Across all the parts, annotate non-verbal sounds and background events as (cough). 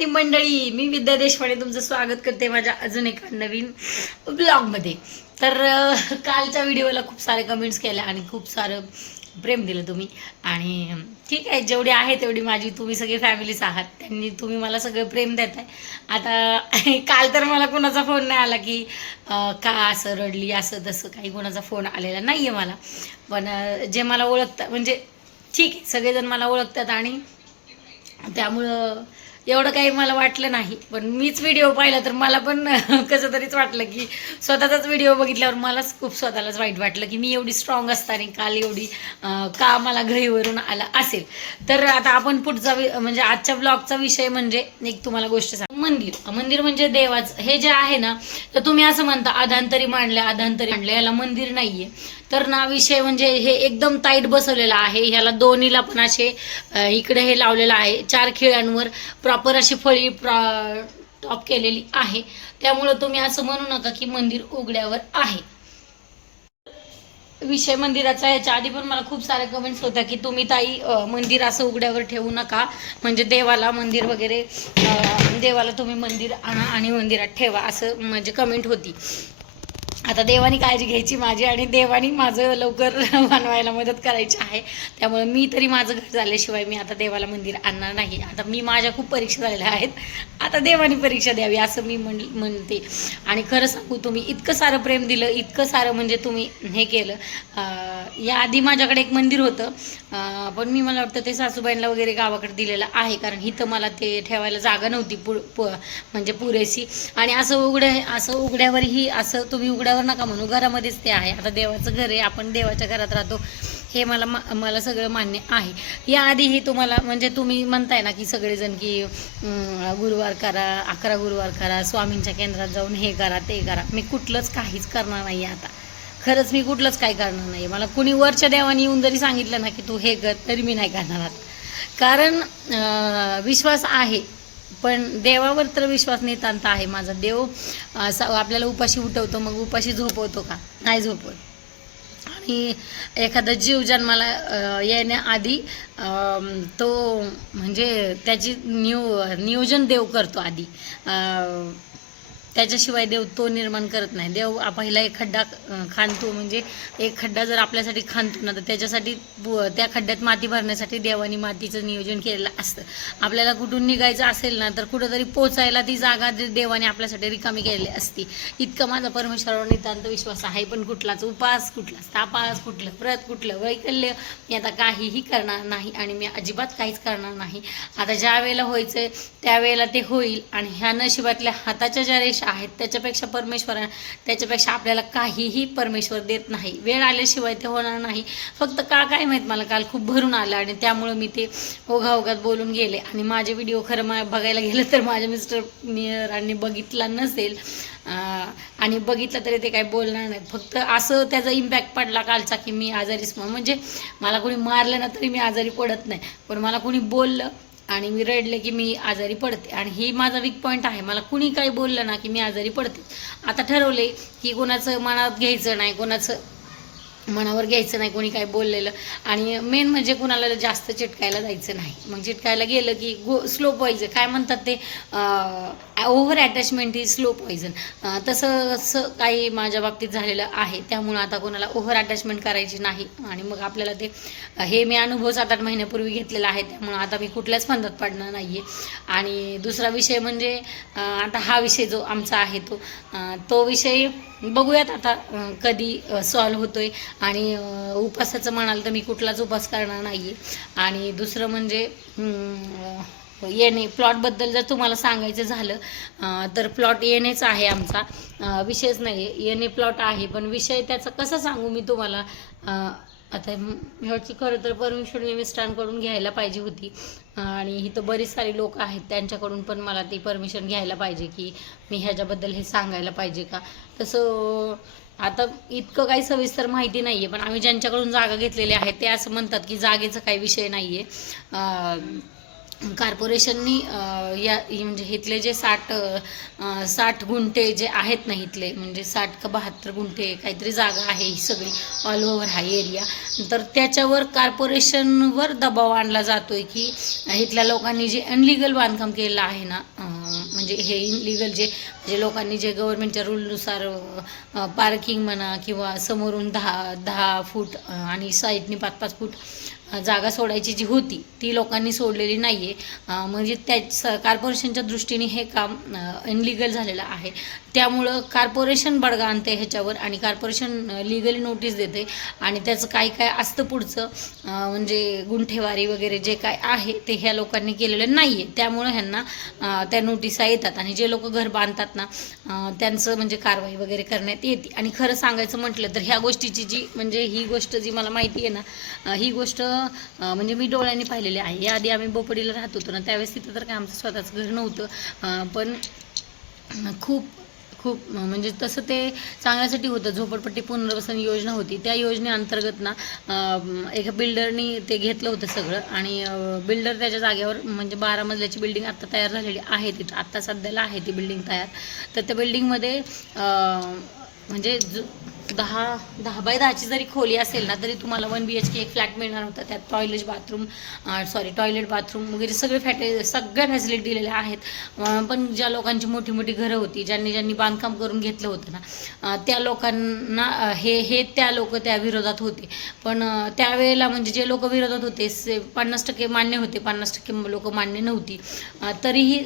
आणि मंडळी मी विद्या देशपांडे तुमचं स्वागत करते माझ्या अजून एका नवीन ब्लॉगमध्ये. तर कालच्या व्हिडिओला खूप सारे कमेंट्स केल्या आणि खूप सारं प्रेम दिलं तुम्ही. आणि ठीक आहे जेवढी आहे तेवढी माझी. तुम्ही सगळी फॅमिलीच आहात. त्यांनी तुम्ही मला सगळं प्रेम देताय. आता (laughs) काल तर मला कोणाचा फोन नाही आला की का असं रडली असं तसं काही कोणाचा फोन आलेला नाही आहे मला. पण जे मला ओळखतात म्हणजे ठीक आहे सगळेजण मला ओळखतात आणि त्यामुळं एवढं काही मला वाटलं नाही. पण मीच व्हिडिओ पाहिला तर मला पण (laughs) कसं तरीच वाटलं की स्वतःचाच व्हिडिओ बघितल्यावर मलाच खूप स्वतःलाच वाईट वाटलं की मी एवढी स्ट्रॉंग असताना काल एवढी का मला घरीवरून आला असेल. तर आता आपण पुढचा म्हणजे आजच्या ब्लॉगचा विषय म्हणजे एक तुम्हाला गोष्ट सांग. मंदिर. मंदिर म्हणजे देवाचं. हे जे आहे ना तर तुम्ही असं म्हणता अधांतरी मांडले अधांतरी मांडलं याला मंदिर नाहीये. तर ना विषय म्हणजे हे एकदम ताईट बसवलेलं आहे. ह्याला दोन्हीला पण असे इकडे हे लावलेलं आहे. चार खिळ्यांवर प्रॉपर अशी फळी टॉप केलेली आहे. त्यामुळं तुम्ही असं म्हणू नका की मंदिर उघड्यावर आहे. विषय मंदिराचा याच्या आधी पण मला खूप साऱ्या कमेंट्स होत्या की तुम्ही ताई मंदिर असं उघड्यावर ठेवू नका. म्हणजे देवाला मंदिर वगैरे देवाला तुम्ही मंदिर आणा आणि मंदिरात ठेवा असं म्हणजे कमेंट होती. आता देवानी काळजी घ्यायची माझी आणि देवानी माझं लवकर (laughs) बनवायला मदत करायची आहे. त्यामुळे मी तरी माझं घर झाल्याशिवाय मी आता देवाला मंदिर आणणार नाही. आता मी माझ्या खूप परीक्षा झालेल्या आहेत. आता देवानी परीक्षा द्यावी असं मी म्हण म्हणते. आणि खरं सांगू तुम्ही इतकं सारं प्रेम दिलं इतकं सारं म्हणजे तुम्ही हे केलं. याआधी माझ्याकडे एक मंदिर होतं. पण मी मला वाटतं ते सासूबाईंना वगैरे गावाकडे दिलेलं आहे. कारण इथं मला ते ठेवायला जागा नव्हती पु म्हणजे पुरेशी. आणि असं उघड्या असं उघड्यावरही असं तुम्ही उघड्यावर नका म्हणू. घरामध्येच ते आहे. आता देवाचं घर आहे. आपण देवाच्या घरात राहतो. हे मला मा- मला सगळं मान्य आहे. याआधीही तुम्हाला म्हणजे तुम्ही म्हणताय ना की सगळेजण की गुरुवार करा अकरा गुरुवार करा स्वामींच्या केंद्रात जाऊन हे करा ते करा. मी कुठलंच काहीच करणार नाही आता. खरंच मी कुठलंच काही करणार नाही मला कुणी वरच्या देवाने येऊन जरी सांगितलं ना की तू हे कर तरी मी नाही करणार आता. कारण विश्वास आहे. पण देवावर तर विश्वास नितांत आहे माझा. देव असा आपल्याला उपाशी उठवतो मग उपाशी झोपवतो का? नाही झोपवत. आणि एखादा जीव जन्माला येण्याआधी तो म्हणजे त्याची नियो नियोजन देव करतो आधी. त्याच्याशिवाय देव तो निर्माण करत नाही. देव पहिला एक खड्डा अं, खांदतो. म्हणजे एक खड्डा जर आपल्यासाठी खांदतो ना तर त्याच्यासाठी पु- त्या खड्ड्यात माती भरण्यासाठी देवाने मातीचं नियोजन केलेलं असतं. आपल्याला कुठून निघायचं असेल ना तर कुठंतरी पोचायला ती जागा देवाने आपल्यासाठी रिकामी केलेली असती. इतकं माझा परमेश्वरावर नितांत विश्वास आहे. पण कुठलाच उपास कुठलाच तापास कुठलं व्रत कुठलं वैकल्य मी आता काहीही करणार नाही आणि मी अजिबात काहीच करणार नाही. आता ज्या वेळेला व्हायचं त्यावेळेला ते होईल. आणि ह्या नशिबातल्या हाताच्या ज्या रेषा आहेत त्याच्यापेक्षा परमेश्वर त्याच्यापेक्षा आपल्याला काहीही परमेश्वर देत नाही. वेळ आल्याशिवाय ते होणार नाही. फक्त का काय माहीत मला काल खूप भरून आलं आणि त्यामुळं मी ते ओघाओघात बोलून गेले. आणि माझे व्हिडिओ खरं मा बघायला गेलं तर माझ्या मिस्टर मियरांनी बघितला नसेल. आणि बघितलं तरी ते काही बोलणार नाहीत. फक्त असं त्याचा इम्पॅक्ट पडला कालचा की मी आजारीच म्हणजे मला कोणी मारलं ना तरी मी आजारी पडत नाही. पण मला कोणी बोललं आणि मी रडले की मी आजारी पडते. आणि ही माझा वीक पॉईंट आहे. मला कुणी काही बोललं ना की मी आजारी पडते. आता ठरवले की कोणाचं मनात घ्यायचं नाही कोणाचं मनावर घ्यायचं नाही कोणी काय बोललेलं. आणि मेन म्हणजे कुणाला जास्त चिटकायला जायचं नाही. मग चिटकायला गेलं की गो स्लो पॉइझन काय म्हणतात ते over attachment is slow poison तसं असं काही माझ्या बाबतीत झालेलं आहे. त्यामुळं आता कोणाला ओव्हर अटॅचमेंट करायची नाही. आणि मग आपल्याला ते हे मी अनुभव सात आठ महिन्यापूर्वी घेतलेला आहे. त्यामुळं आता मी कुठल्याच फंदात पडणार नाही आहे आणि दुसरा विषय म्हणजे आता हा विषय जो आमचा आहे तो तो विषय बघूयात आता कधी सॉल्व होतोय. आणि उपासाचं म्हणाल तर मी कुठलाच उपास करणार नाही आहे आणि दुसरं म्हणजे येणे. प्लॉटबद्दल जर तुम्हाला सांगायचं झालं तर प्लॉट येणेच आहे आमचा. विषयच नाही आहे येणे प्लॉट आहे. पण विषय त्याचा कसं सांगू मी तुम्हाला? आता ह्याची खरं तर परमिशन मी मिस्टरांकडून घ्यायला पाहिजे होती. आणि इथं बरीच सारी लोक आहेत त्यांच्याकडून पण मला ती परमिशन घ्यायला पाहिजे की मी ह्याच्याबद्दल हे सांगायला पाहिजे का? तसं आता इतकं काही सविस्तर माहिती नाही आहे पण आम्ही ज्यांच्याकडून जागा घेतलेली आहे ते असं म्हणतात की जागेचा काही विषय नाही आहे कार्पोरेशननी या म्हणजे इथले जे साठ साठ गुंठे जे आहेत ना इथले म्हणजे साठ का बहात्तर गुंठे काहीतरी जागा आहे ही सगळी ऑल ओव्हर हा एरिया तर त्याच्यावर कार्पोरेशनवर दबाव आणला जातो आहे की इथल्या लोकांनी जे अनलिगल बांधकाम केलं आहे ना म्हणजे हे इनलिगल जे म्हणजे लोकांनी जे गव्हर्नमेंटच्या रूलनुसार पार्किंग म्हणा किंवा समोरून दहा दहा फूट आणि साईडनी पाच पाच फूट जागा सोडायची जी होती ती लोकांनी सोडलेली नाही आहे म्हणजे त्या स कॉर्पोरेशनच्या दृष्टीने हे काम अनलिगल झालेलं आहे. त्यामुळं कार्पोरेशन बडगा आणते ह्याच्यावर आणि कार्पोरेशन लिगली नोटीस देते आणि त्याचं काय काय असतं पुढचं म्हणजे गुंठेवारी वगैरे जे काय आहे ते ह्या लोकांनी केलेलं नाही आहे त्यामुळं ह्यांना त्या नोटिसा येतात. आणि जे लोक घर बांधतात ना त्यांचं म्हणजे कारवाई वगैरे करण्यात येते. आणि खरं सांगायचं म्हटलं तर ह्या गोष्टीची जी म्हणजे ही गोष्ट जी मला माहिती आहे ना ही गोष्ट म्हणजे मी डोळ्यांनी पाहिलेले आहे. याआधी आम्ही बोपडीला राहत होतो ना त्यावेळेस तिथं तर काय आमचं स्वतःचं घर नव्हतं. पण खूप खूप म्हणजे तसं ते चांगल्यासाठी होतं. झोपडपट्टी पुनर्वसन योजना होती. त्या योजनेअंतर्गत ना एका बिल्डरनी ते घेतलं होतं सगळं. आणि बिल्डर त्याच्या जागेवर म्हणजे बारा मजल्याची बिल्डिंग आत्ता तयार झालेली आहे तिथं. आत्ता सध्याला आहे ती बिल्डिंग तयार. तर त्या बिल्डिंगमध्ये म्हणजे ज- दहा दहा बाय दहाची जरी खोली असेल ना तरी तुम्हाला वन बी एच के एक फ्लॅट मिळणार होता. त्यात toilet bathroom sorry toilet bathroom वगैरे सगळे फॅटे सगळ्या फॅसिलिटी दिलेल्या आहेत. पण ज्या लोकांची मोठी मोठी घरं होती ज्यांनी ज्यांनी बांधकाम करून घेतलं होतं ना त्या लोकांना हे हे त्या लोक त्या विरोधात होते. पण त्यावेळेला म्हणजे जे लोक विरोधात होते से पन्नास टक्के मान्य होते पन्नास टक्के लोक मान्य नव्हती. तरीही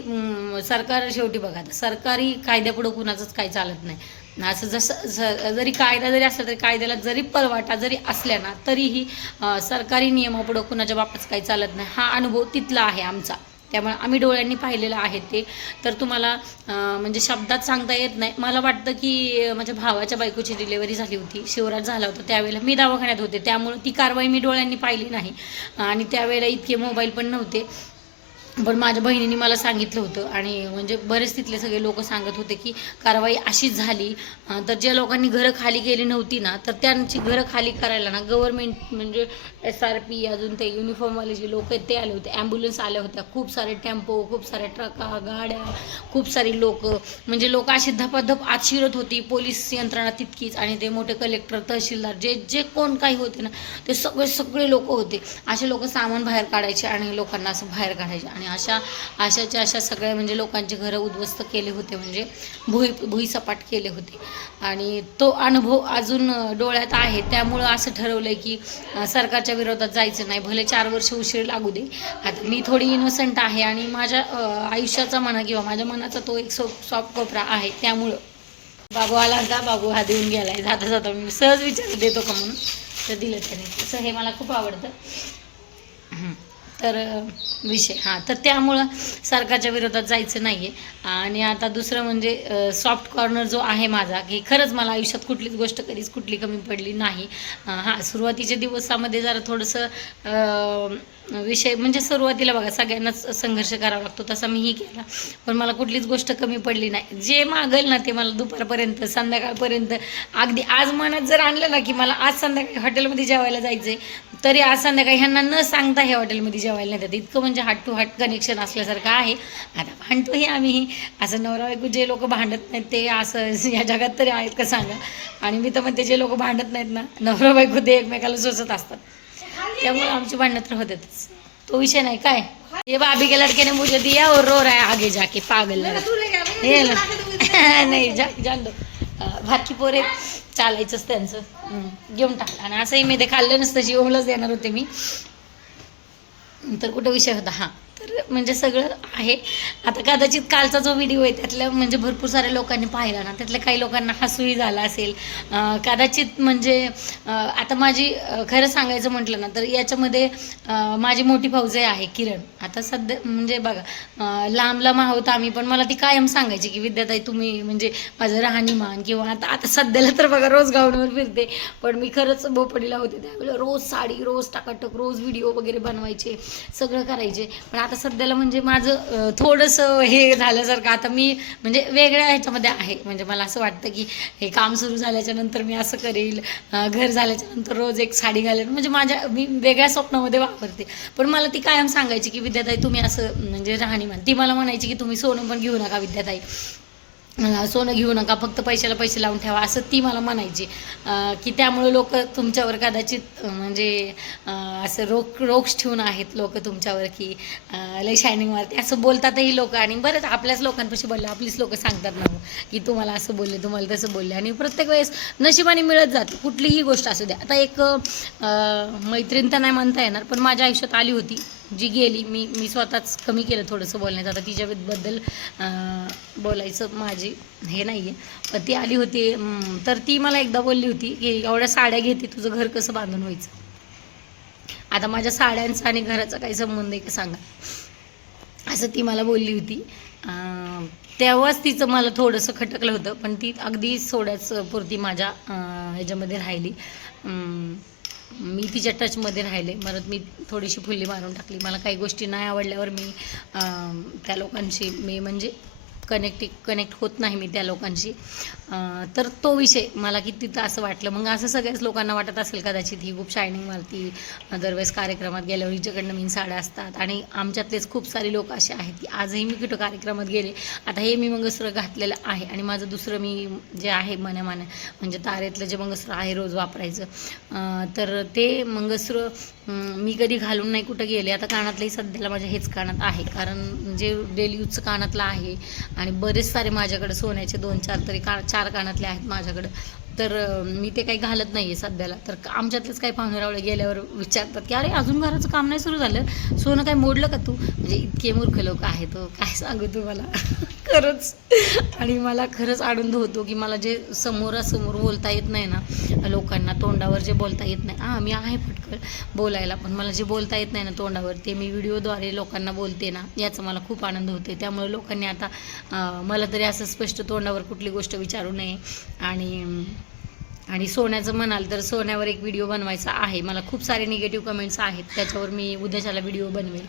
सरकार शेवटी बघा सरकारी कायद्यापुढं कुणाचंच काही चालत नाही. असं जसं ज- जरी कायदा जरी असला तरी कायद्याला जरी परवाटा जरी असल्या ना तरीही सरकारी नियमापुढं कुणाच्या बाबतीत काही चालत नाही. हा अनुभव तिथला आहे आमचा. त्यामुळे आम्ही डोळ्यांनी पाहिलेलं आहे ते. तर तुम्हाला म्हणजे शब्दात सांगता येत नाही. मला वाटतं की माझ्या भावाच्या बायकोची डिलेवरी झाली होती. शिवराज झाला होता. त्यावेळेला मी दवाखान्यात होते. त्यामुळे ती कारवाई मी डोळ्यांनी पाहिली नाही. आणि त्यावेळेला इतके मोबाईल पण नव्हते. पण माझ्या बहिणीने मला सांगितलं होतं आणि म्हणजे बरेच तिथले सगळे लोक सांगत होते की कारवाई अशीच झाली. तर ज्या लोकांनी घरं खाली केली नव्हती ना तर त्यांची घरं खाली करायला ना गव्हर्नमेंट म्हणजे एस आर पी अजून ते युनिफॉर्मवाले जे लोक आहेत ते आले होते. ॲम्ब्युलन्स आल्या होत्या. खूप सारे टेम्पो खूप साऱ्या ट्रका गाड्या खूप सारी लोक. म्हणजे लोक अशी धपाधप आत शिरत होती. पोलीस यंत्रणा तितकीच आणि ते मोठे कलेक्टर तहसीलदार जे जे कोण काही होते ना ते सगळे सगळे लोक होते. असे लोक सामान बाहेर काढायचे आणि लोकांना असं बाहेर काढायचे आणि अशा अशाच्या अशा सगळ्या म्हणजे लोकांचे घरं उद्ध्वस्त केले होते म्हणजे भुई भुईसपाट केले होते. आणि तो अनुभव अजून डोळ्यात आहे. त्यामुळं असं ठरवलं आहे की सरकारच्या विरोधात जायचं नाही. भले चार वर्ष उशीर लागू दे. आता मी थोडी इनोसंट आहे आणि माझ्या आयुष्याचा म्हणा किंवा माझ्या मनाचा तो एक सो सॉफ्ट कोपरा आहे. त्यामुळं. बाबू आला होता बाबू हा देऊन गेलाय. जाता जाता मी सहज विचार देतो का म्हणून? तर दिलं त्याने. तसं हे मला खूप आवडतं. तर विषय. हां तर त्यामुळं सरकारच्या विरोधात जायचं नाही आहे आणि आता दुसरं म्हणजे सॉफ्ट कॉर्नर जो आहे माझा की खरंच मला आयुष्यात कुठलीच गोष्ट कधीच कुठली कमी पडली नाही. हां सुरुवातीच्या दिवसामध्ये जरा थोडंसं विषय म्हणजे सुरुवातीला बघा सगळ्यांनाच संघर्ष करावा लागतो तसा मीही केला. पण मला कुठलीच गोष्ट कमी पडली नाही. जे मागेल ना ते मला दुपारपर्यंत संध्याकाळपर्यंत अगदी आज मनात जर आणलं ना की मला आज संध्याकाळी हॉटेलमध्ये जेवायला जायचं आहे तरी आज संध्याकाळी ह्यांना न सांगता हे हॉटेलमध्ये जेवायला नेतात. इतकं म्हणजे हाट टू हाट कनेक्शन असल्यासारखं आहे. आता भांडतोही आम्ही असं नवरा बायको जे लोक भांडत नाहीत ते असं या जगात तरी आहेत का सांगा? आणि मी तर म्हणते जे लोक भांडत नाहीत ना नवरा बायको ते एकमेकाला सोचत असतात. त्यामुळे आमची भांडणं तर होतातच. तो विषय नाही काय? ये भाभी के लड़के ने मुझे दिया और रो रहा है आगे जाके पागल. हे. (laughs) नाही जा दो. बाकी पोरे चालायचंच त्यांचं. घेऊन टाकलं. आणि असंही मी ते खाल्लं नसतं जेवलंच देणार होते मी. तर कुठं विषय होता? हां. तर म्हणजे सगळं आहे. आता कदाचित कालचा जो व्हिडिओ आहे त्यातल्या म्हणजे भरपूर साऱ्या लोकांनी पाहिला ना त्यातल्या काही लोकांना हसूही झाला असेल. कदाचित म्हणजे आता माझी खरं सांगायचं म्हटलं ना तर याच्यामध्ये माझी मोठी भाऊजाई आहे किरण. आता सध्या म्हणजे बघा लांब लांब आहोत आम्ही पण मला ती कायम सांगायची की विद्याताई तुम्ही म्हणजे माझं राहणीमान किंवा आता आता सध्याला तर बघा रोज गाऊनवर फिरते. पण मी खरंच भोपडीला होते त्यावेळेला रोज साडी रोज टाकाटक रोज व्हिडिओ वगैरे बनवायचे सगळं करायचे. पण आता आता सध्याला म्हणजे माझं थोडंसं हे झाल्यासारखं आता मी म्हणजे वेगळ्या ह्याच्यामध्ये आहे. म्हणजे मला असं वाटतं की हे काम सुरू झाल्याच्यानंतर मी असं करेल घर झाल्याच्यानंतर रोज एक साडी घालेल. म्हणजे माझ्या मी वेगळ्या स्वप्नामध्ये वापरते पण मला ती कायम सांगायची की विद्याताई तुम्ही असं म्हणजे राहणीमान. ती मला म्हणायची की तुम्ही सोनं पण घेऊ नका विद्याताई. सोनं घेऊ नका फक्त पैशाला पैसे लावून ठेवा असं ती मला म्हणायची. की त्यामुळे लोक तुमच्यावर कदाचित म्हणजे असं रोख रोक्ष ठेवून आहेत लोक तुमच्यावर की लय शायनिंग मारते असं बोलतातही लोक आणि बरंच आपल्याच लोकांपाशी बोलले आपलीच लोक सांगतात ना की तुम्हाला असं बोलले तुम्हाला तसं बोलले. आणि प्रत्येक वेळेस नशिबाने मिळत जाते कुठलीही गोष्ट असू द्या. आता एक मैत्रीण तर नाही म्हणता येणार पण माझ्या आयुष्यात आली होती. जी गेली मी मी स्वतःच कमी केलं थोडंसं बोलण्याचं. आता तिच्याबद्दल बोलायचं माझी हे नाही आहे पण ती आली होती तर ती मला एकदा बोलली होती की एवढ्या साड्या घेते तुझं घर कसं बांधून व्हायचं. आता माझ्या साड्यांचा आणि घराचा काही संबंध आहे का सांगा. असं ती मला बोलली होती. तेव्हाच तिचं मला थोडंसं खटकलं होतं पण ती अगदी सोड्याच पुरती माझ्या ह्याच्यामध्ये राहिली. मी तिच्या टचमध्ये राहिले. परत मी थोडीशी फुल्ली मारून टाकली. मला काही गोष्टी नाही आवडल्यावर मी त्या लोकांशी मी म्हणजे कनेक्ट कनेक्ट होत नाही मी त्या लोकांशी. तर तो विषय मला किती तर असं वाटलं. मग असं सगळ्याच लोकांना वाटत असेल कदाचित ही खूप शायनिंग मारती दरवेळेस कार्यक्रमात गेल्यावर हिच्याकडनं मी साड्या असतात. आणि आमच्यातलेच खूप सारे लोक असे आहेत की आजही मी कुठं कार्यक्रमात गेले आता हे मी मंगळसूत्र घातलेलं आहे. आणि माझं दुसरं मी जे आहे मने म्हणजे तारेतलं जे मंगळसूत्र आहे रोज वापरायचं. तर ते मंगळसूत्र मी कधी घालून नाही कुठं गेले. आता कानातलंही सध्याला माझ्या हेच कानात आहे. कारण जे डेली यूजचं कानातलं आहे आणि बरेच सारे माझ्याकडे सोन्याचे दोन चार तरी का चार कानातले आहेत माझ्याकडं. तर मी ते काही घालत नाही आहे सध्याला. तर आमच्यातलेच काही पाहुणेरावळे गेल्यावर विचारतात की अरे अजून घराचं काम नाही सुरू झालं. सोनं काय मोडलं का तू? म्हणजे इतके मूर्ख लोक आहेत हो. काय सांगू तुम्हाला? (laughs) खरंच. आणि मला खरंच आनंद होतो की मला जे समोरासमोर बोलता येत नाही ना लोकांना तोंडावर जे बोलता येत नाही. हां मी आहे फटकळ बोलायला पण मला जे बोलता येत नाही ना तोंडावर ते मी व्हिडिओद्वारे लोकांना बोलते ना याचा मला खूप आनंद होते त्यामुळे लोकांनी आता मला तरी असं स्पष्ट तोंडावर कुठली गोष्ट विचारू नये. आणि आणि सोन्याचं म्हणाल तर सोन्यावर एक व्हिडिओ बनवायचा आहे. मला खूप सारे निगेटिव्ह कमेंट्स आहेत. त्याच्यावर मी उद्याच्याला व्हिडिओ बनवेल.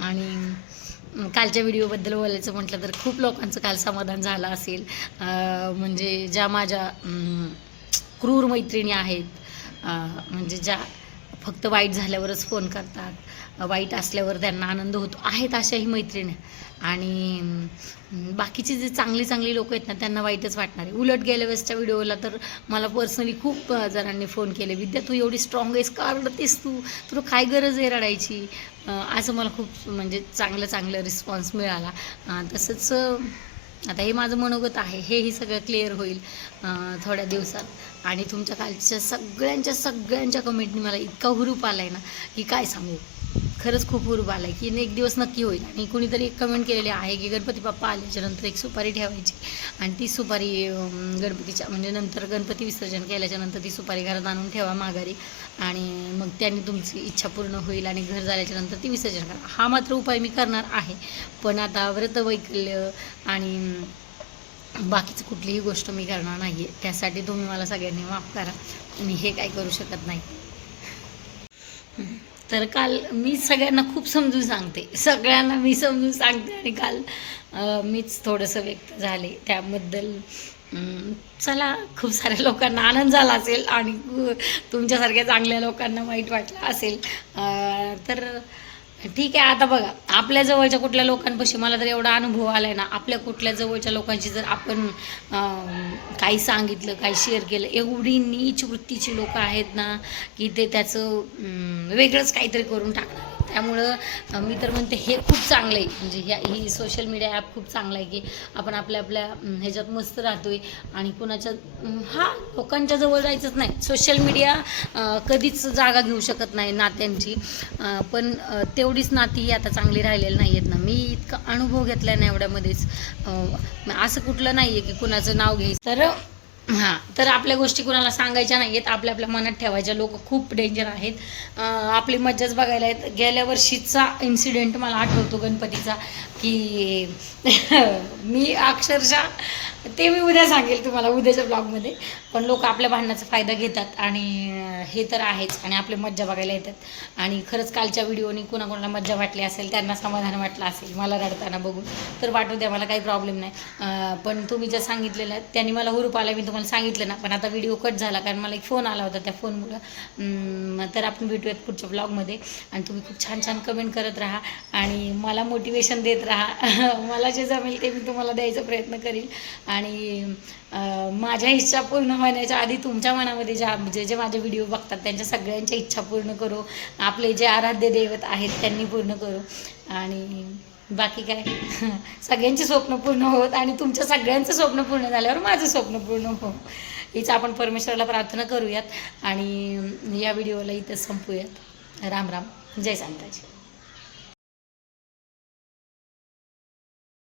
आणि कालच्या व्हिडिओबद्दल बोलायचं म्हटलं तर खूप लोकांचं काल समाधान झालं असेल. म्हणजे ज्या माझ्या क्रूर मैत्रिणी आहेत म्हणजे ज्या फक्त वाईट झाल्यावरच फोन करतात. वाईट असल्यावर त्यांना आनंद होतो. आहेत अशाही मैत्रिणी. आणि बाकीचे जे चांगली चांगली लोक आहेत ना त्यांना वाईटच वाटणार आहे. उलट गेल्या वेळेसच्या व्हिडिओला तर मला पर्सनली खूप जणांनी फोन केले. विद्या तू एवढी स्ट्रॉंग आहेस का रडतेस तू? तुला काय गरज आहे रडायची? असं मला खूप म्हणजे चांगलं चांगलं रिस्पॉन्स मिळाला. तसंच आता हे माझं मनोगत आहे. हेही सगळं क्लिअर होईल थोड्या दिवसात. आणि तुमच्या कालच्या सगळ्यांच्या सगळ्यांच्या कमेंटनी मला इतका हुरूप आला आहे ना की काय सांगू? खरंच खूप हुरूप आला आहे की एक दिवस नक्की होईल. आणि कुणीतरी एक कमेंट केलेली आहे की गणपती बाप्पा आल्याच्यानंतर एक सुपारी ठेवायची आणि ती सुपारी गणपतीच्या म्हणजे नंतर गणपती विसर्जन केल्याच्यानंतर ती सुपारी घरात आणून ठेवा माघारी आणि मग त्यांनी तुमची इच्छा पूर्ण होईल आणि घर झाल्याच्यानंतर ती विसर्जन करा. हा मात्र उपाय मी करणार आहे. पण आता व्रतवैकल्य आणि बाकीचं कुठलीही गोष्ट मी करणार नाही आहे त्यासाठी तुम्ही मला सगळ्यांनी माफ करा. मी हे काय करू शकत नाही. तर काल मी सगळ्यांना खूप समजून सांगते. सगळ्यांना मी समजून सांगते आणि काल मीच थोडंसं व्यक्त झाले. त्याबद्दल चला खूप साऱ्या लोकांना आनंद झाला असेल आणि तुमच्यासारख्या चांगल्या लोकांना वाईट वाटलं असेल. तर ठीक आहे आता बघा. आपल्या जवळच्या कुठल्या लोकांपाशी मला तर एवढा अनुभव आलाय ना आपल्या कुठल्या जवळच्या लोकांशी जर आपण काही सांगितलं काही शेअर केलं एवढी नीच वृत्तीची लोक आहेत ना की ते त्याचं वेगळंच काहीतरी करून टाकणार. त्यामुळं मी तर म्हणते हे खूप चांगलं आहे म्हणजे ह्या ही सोशल मीडिया ॲप खूप चांगलं आहे की आपण आपल्या आपल्या ह्याच्यात मस्त राहतो आहे आणि कुणाच्या हा लोकांच्या जवळ जायचंच नाही. सोशल मीडिया कधीच जागा घेऊ शकत नाही नात्यांची. पण तेवढीच नाती ही आता चांगली राहिलेली नाही आहेत ना. मी इतका अनुभव घेतला ना एवढ्यामध्येच. असं कुठलं नाही आहे की कुणाचं नाव घ्यायचं. तर हां तर आपल्या गोष्टी कुणाला सांगायच्या नाही आहेत आपल्या आपल्या मनात ठेवायच्या. लोक खूप डेंजर आहेत. आपली मज्जाच बघायला आहेत गेल्या वर्षीचा इन्सिडेंट मला आठवतो गणपतीचा की (laughs) मी अक्षरशः ते मी उद्या सांगेल तुम्हाला उद्याच्या ब्लॉगमध्ये. पण लोक आपल्या भांडणाचा फायदा घेतात आणि हे तर आहेच आणि आपले मज्जा बघायला येतात. आणि खरंच कालच्या व्हिडिओनी कुणाकोणाला मज्जा वाटली असेल त्यांना समाधान वाटलं असेल मला रडताना बघून तर वाटू द्या मला काही प्रॉब्लेम नाही. पण तुम्ही ज्या सांगितलेलं आहे त्यांनी मला हुरूप आला मी तुम्हाला सांगितलं ना. पण आता व्हिडिओ कट झाला कारण मला एक फोन आला होता त्या फोनमुळं. तर आपण भेटूयात पुढच्या ब्लॉगमध्ये. आणि तुम्ही खूप छान छान कमेंट करत राहा आणि मला मोटिवेशन देत राहा. (laughs) मला जे जमेल ते मी तुम्हाला द्यायचा प्रयत्न करेल. आणि माझ्या इच्छा पूर्ण होण्याच्या आधी तुमच्या मनामध्ये ज्या जे जे माझे व्हिडिओ बघतात त्यांच्या सगळ्यांच्या इच्छा पूर्ण करू. आपले जे आराध्य दैवत आहेत त्यांनी पूर्ण करू. आणि बाकी काय? (laughs) सगळ्यांची स्वप्न पूर्ण होत आणि तुमच्या सगळ्यांचं स्वप्न पूर्ण झाल्यावर माझं स्वप्न पूर्ण हो. हीच आपण परमेश्वराला प्रार्थना करूयात आणि या व्हिडिओला इथं संपूयात. राम राम. जय सांताजी